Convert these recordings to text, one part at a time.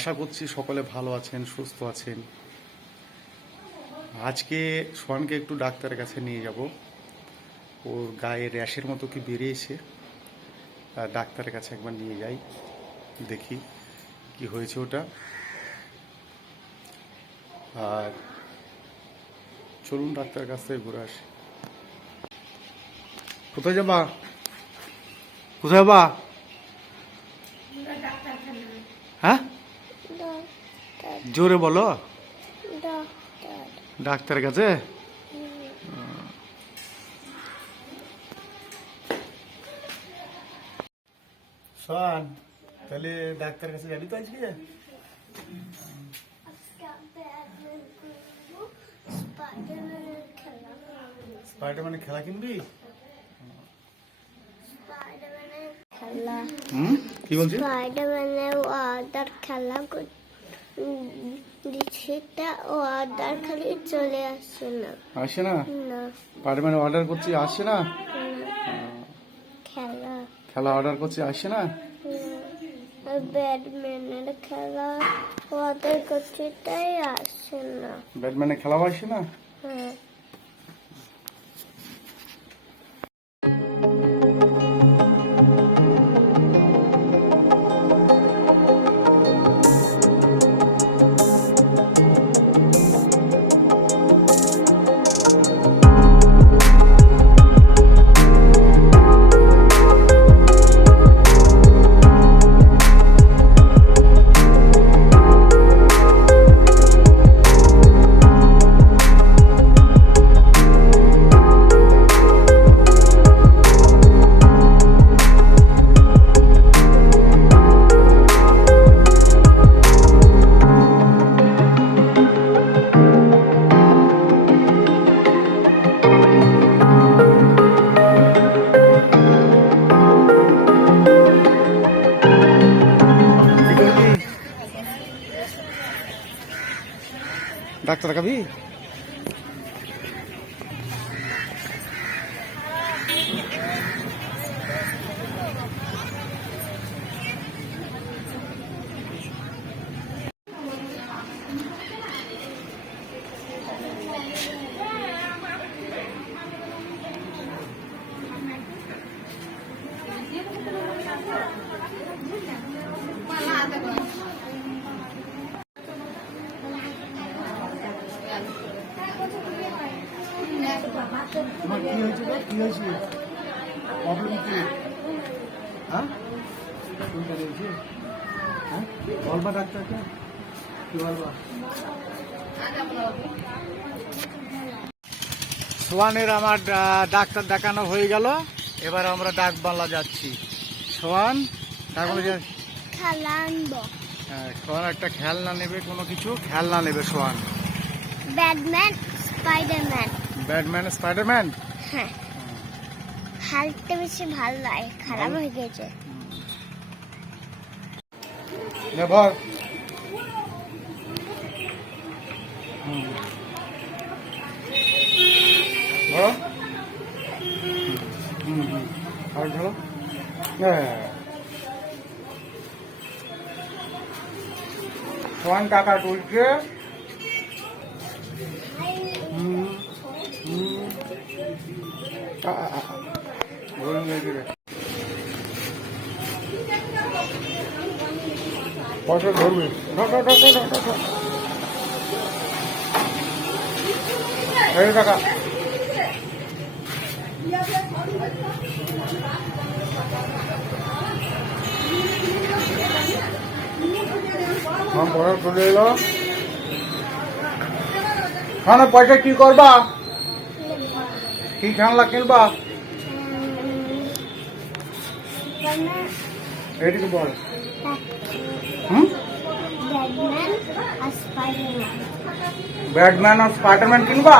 আশা করছি সকলে ভালো আছেন, সুস্থ আছেন। আজকে সোহানকে একটু ডাক্তারের কাছে নিয়ে যাব। ওর গায়ে র্যাশের মতো কি বেরিয়েছে, ডাক্তারের কাছে একবার নিয়ে যাই, দেখি কি হয়েছে ওটা। আর চলুন ডাক্তারের কাছ থেকে ঘুরে আসি। কোথায় যাবা? কোথায় যাবা? হ্যাঁ, জোরে বলো। ডাক্তারের কাছে? সোহান, তাহলে ডাক্তারের কাছে যাবি তো আজকে? স্পাইডারম্যানের খেলা কিনবি? কি বলছিস? স্পাইডারম্যানের অর্ডার খেলা সেটা অর্ডার খালি চলে আসছে না। আসে না? না, স্পাইডারম্যান অর্ডার করছি, আসে না? খেলা খেলা অর্ডার করছি, আসে না? ব্যাডমিন্টনের খেলা অর্ডার করছে, তাই আসছে না। ব্যাটম্যানের খেলাও আসে না? হ্যাঁ। ডাক্তার দেখাবি? তোমার কি হয়েছে? কি হয়েছে? প্রবলেম কি? হ্যাঁ, কোনটা রয়েছে? হ্যাঁ, বলবা ডাক্তারকে, কি বলবা? সোহানের আমার ডাক্তার দেখানো হয়ে গেল। এবার আমরা ডাকবাংলা যাচ্ছি। সোহান, ডাকবাংলা খেলা আনবো। সোহান একটা খেলনা নেবে, কোনো কিছু খেলনা নেবে Sohan. Batman, Spiderman. Batman, Spiderman? হ্যাঁ, খেলতে বেশি ভালো লাগে, খারাপ হয়ে গেছে। নে ভর। ধরো। আর ধরো। সোহান টাকা তুলছে। পয়সা ধরবি? টাকা পয়সা তুলে এলো। খানা পয়সা কি করবা? কি খেলনা কিনবা? এদিকে বল। ব্যাটম্যান আর স্পাইডারম্যান কিনবা?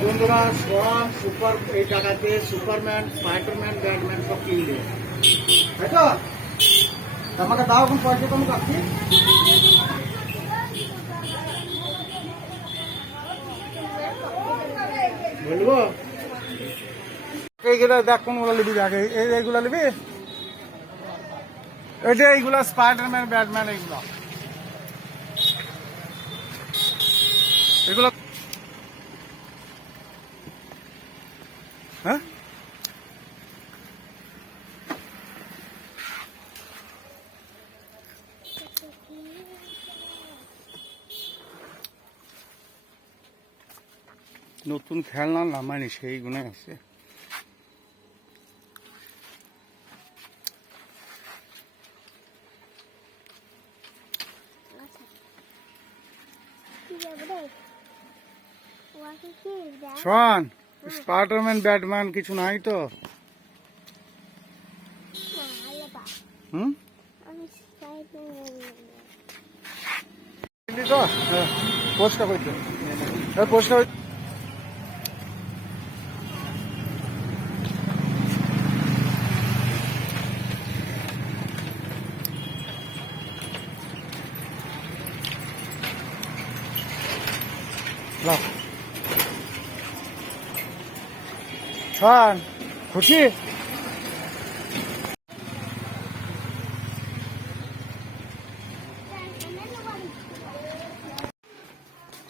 বন্ধুরা, সোহান সুপার এই টাকাতে সুপারম্যান, স্পাইডারম্যান, ব্যাটম্যান সব কিনবে, তাই তো? আমাকে দাও এখন পয়সা, তুমি কাকি বলবো। এইগুলা দেখ কোনগুলো নিবি, দেখ এইগুলা নিবি, এটা এইগুলা স্পাইডারম্যান, ব্যাটম্যান, এইগুলা এগুলো হ্যাঁ নতুন খেলনা নামায়নি, সেইগুলো আছে। শোন, স্পাইডারম্যান ব্যাটম্যান কিছু নাই তো? হুম তো পোস্টটা করতে, পোস্টটা শোন, খুশি?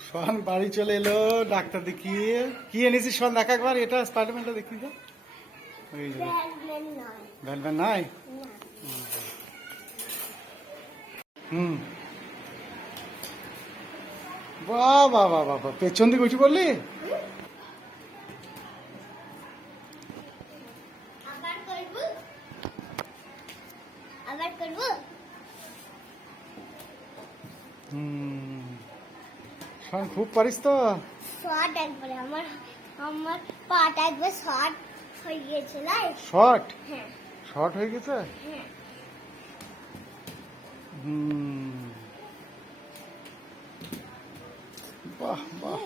শোন বাড়ি চলে এলো ডাক্তার দেখিয়ে। কি এনেছিস শোন, দেখা একবার, এটা স্পাইডারম্যানটা দেখি তো। ব্যাটম্যান নাই? হুম, বাহ বাহ বাহ বাহ, পেছন দিকে উঠি বললি? হুম, শোন খুব পারিস তো। শর্ট একবারে আমার আমার পাটা একবার শর্ট হয়ে গিয়েছিল। শর্ট? হ্যাঁ শর্ট হয়ে গেছে? হ্যাঁ। হুম, বাহ বাহ।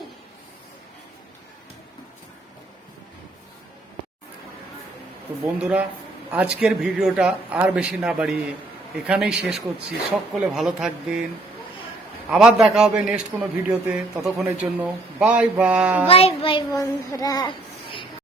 তো বন্ধুরা, আজকের ভিডিওটা আর বেশি না বাড়িয়ে এখানেই শেষ করছি। সকলে ভালো থাকবেন, আবার দেখা হবে নেক্সট কোনো ভিডিওতে। ততক্ষণের জন্য বাই বাই। বাই বাই বন্ধুরা।